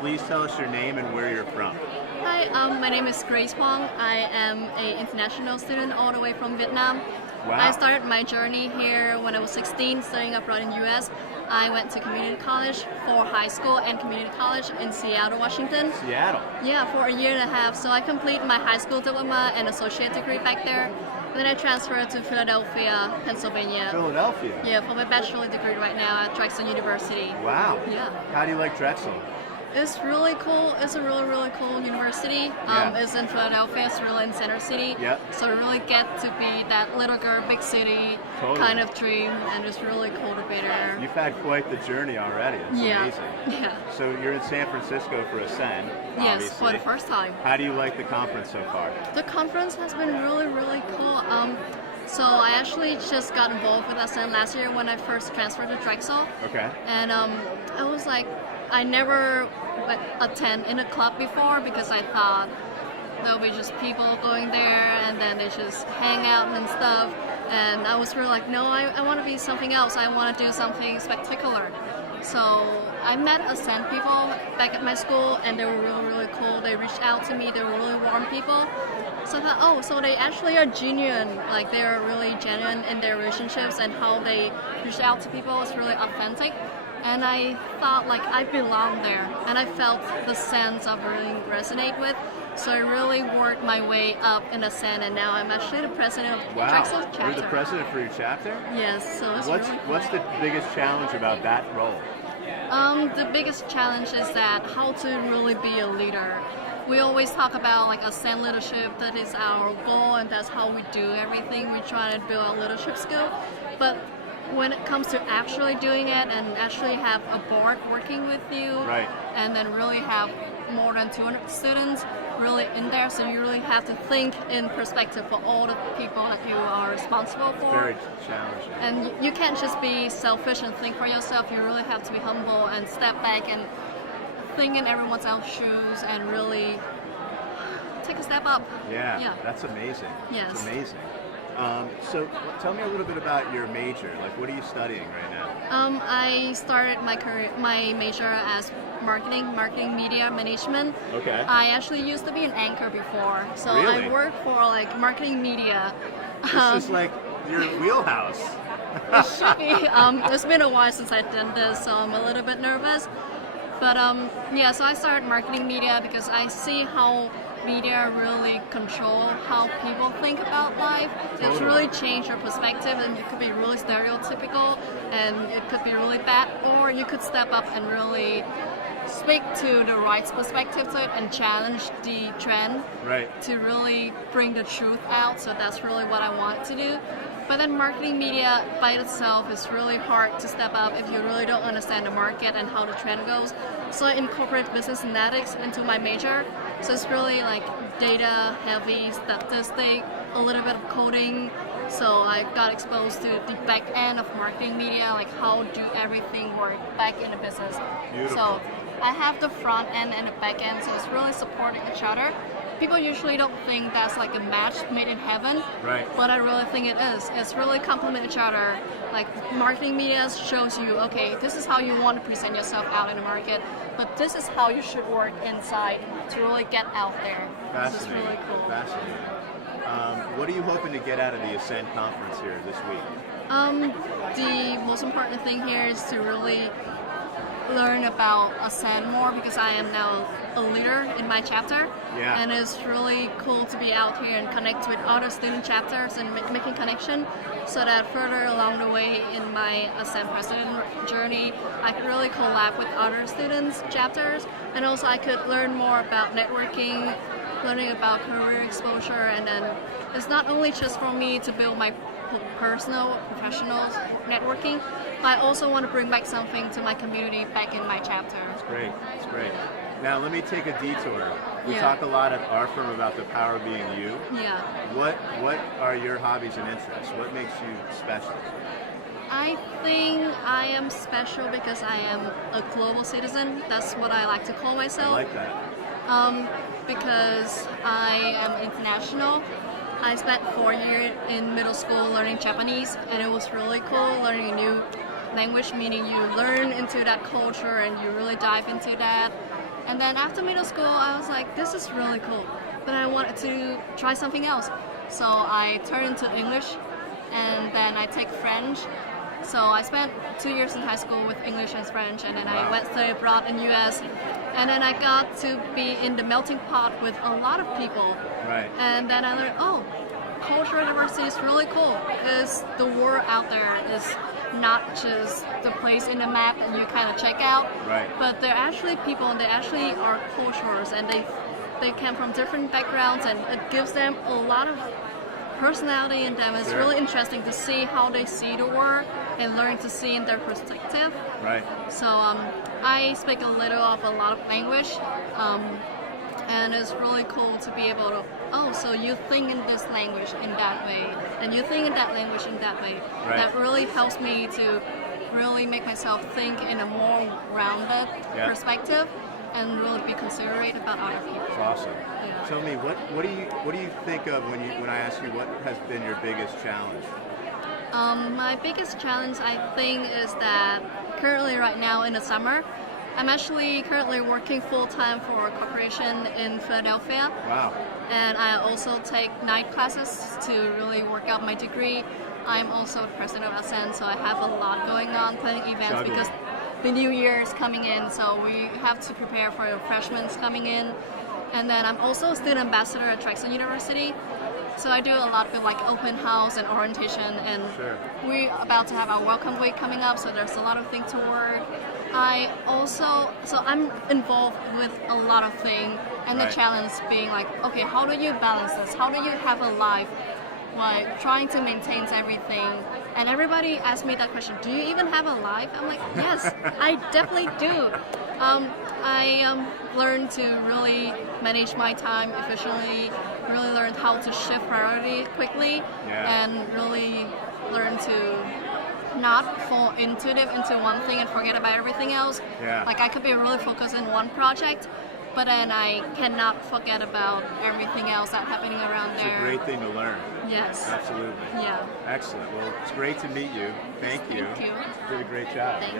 Please tell us your name and where you're from. Hi, my name is Grace Huang. I am an international student all the way from Vietnam. Wow. I started my journey here when I was 16, studying abroad in US. I went to community college for high school and community college in Seattle, Washington. Seattle. Yeah, for a year and a half. So I completed my high school diploma and associate degree back there. Then I transferred to Philadelphia, Pennsylvania. Philadelphia. Yeah, for my bachelor degree right now at Drexel University. Wow. Yeah. How do you like Drexel? It's really cool. It's a really, really cool university. Yeah. It's in Philadelphia. It's really in center city. Yep. So I really get to be that little girl, big city Totally. kind of dream, and it's really cool to be there. You've had quite the journey already. It's Yeah. amazing. Yeah. So you're in San Francisco for Ascend, Yes, obviously. for the first time. How do you like the conference so far? The conference has been really, really cool. So I actually just got involved with Ascend last year when I first transferred to Drexel. Okay. And I was like, I never attend in a club before because I thought there'll be just people going there and then they just hang out and stuff. And I was really like, no, I want to be something else. I want to do something spectacular. So I met Ascend people back at my school and they were really, really cool. They reached out to me. They were really warm people. So I thought, oh, so they actually are genuine. Like they are really genuine in their relationships and how they reach out to people is really authentic. And I thought like I belong there, and I felt the sense of really resonate with. So I really worked my way up in Ascend, and now I'm actually the president of Drexel chapter. You're the president for your chapter? Yes, so it's What's really cool. what's the biggest challenge about that role? The biggest challenge is that how to really be a leader. We always talk about like Ascend leadership, that is our goal, and that's how we do everything. We try to build our leadership skill, but when it comes to actually doing it and actually have a board working with you, Right. and then really have more than 200 students really in there, so you really have to think in perspective for all the people that you are responsible for. Very challenging. And you can't just be selfish and think for yourself. You really have to be humble and step back and think in everyone else's shoes and really take a step up. Yeah, that's amazing. Yes. It's amazing. So tell me a little bit about your major. Like, what are you studying right now? I started my major as marketing media management. Okay. I actually used to be an anchor before, so Really? I worked for like marketing media. This is like your wheelhouse. It should be. It's been a while since I've done this, so I'm a little bit nervous. But yeah, so I started marketing media because I see how media really control how people think about life. It's Totally. really changed your perspective, and you could be really stereotypical, and it could be really bad, or you could step up and really speak to the right perspective to it and challenge the trend Right. to really bring the truth out. So that's really what I want to do. But then marketing media by itself is really hard to step up if you really don't understand the market and how the trend goes. So I incorporate business analytics into my major. So it's really like data heavy, statistic, a little bit of coding. So I got exposed to the back end of marketing media, like how do everything work back in the business. Beautiful. So I have the front end and the back end, so it's really supporting each other. People usually don't think that's like a match made in heaven, Right. but I really think it is. It's really complement each other. Like marketing media shows you, okay, this is how you want to present yourself out in the market, but this is how you should work inside to really get out there. This is Fascinating. really cool. Fascinating. What are you hoping to get out of the Ascend conference here this week? The most important thing here is to really learn about Ascend more because I am now a leader in my chapter. Yeah. And it's really cool to be out here and connect with other student chapters and making connection so that further along the way in my Ascend president journey, I could really collab with other students' chapters, and also I could learn more about networking, learning about career exposure, and then it's not only just for me to build my personal, professional networking, but I also want to bring back something to my community back in my chapter. It's great. It's great. Now let me take a detour. We Yeah. talk a lot at our firm about the power of being you. Yeah. What are your hobbies and interests? What makes you special? I think I am special because I am a global citizen. That's what I like to call I myself. like that. Because I am international. I spent 4 years in middle school learning Japanese, and it was really cool learning a new language, meaning you learn into that culture and you really dive into that. And then after middle school, I was like, this is really cool. But I wanted to try something else. So I turned into English, and then I take French. So I spent 2 years in high school with English and French, and then I Wow. went study abroad in US. And then I got to be in the melting pot with a lot of people. Right. And then I learned, oh, cultural diversity is really cool. Is the world out there is not just the place in the map and you kind of check out, Right. but they're actually people and they actually are cultures and they come from different backgrounds and it gives them a lot of personality in them. It's Sure. really interesting to see how they see the world and learn to see in their perspective. Right. So I speak a little of a lot of language, and it's really cool to be able to, oh, so you think in this language in that way, and you think in that language in that way. Right. That really helps me to really make myself think in a more rounded Yeah. perspective and really be considerate about other people. It's awesome. Yeah. Tell me, what do you think of when I ask you what has been your biggest challenge? My biggest challenge, I think, is that currently, right now in the summer, I'm actually currently working full time for a corporation in Philadelphia, Wow. and I also take night classes to really work out my degree. I'm also the president of Ascend, so I have a lot going on, planning events Juggling. because the new year is coming in, so we have to prepare for the freshmen coming in. And then I'm also a student ambassador at Drexel University. So I do a lot of like open house and orientation, and Sure. we're about to have our welcome week coming up, so there's a lot of things to work. So I'm involved with a lot of things, and Right. the challenge being like, okay, how do you balance this? How do you have a life while trying to maintain everything? And everybody asks me that question, do you even have a life? I'm like, yes, I definitely do. I learned to really manage my time efficiently, really learned how to shift priority quickly, Yeah. and really learn to not fall into one thing and forget about everything else. Yeah. Like I could be really focused in one project, but then I cannot forget about everything else that's happening around It's there. a great thing to learn. Yes. Absolutely. Yeah. Excellent. Well, it's great to meet you. Thank you. Thank you. Did a great job. Thank Yeah.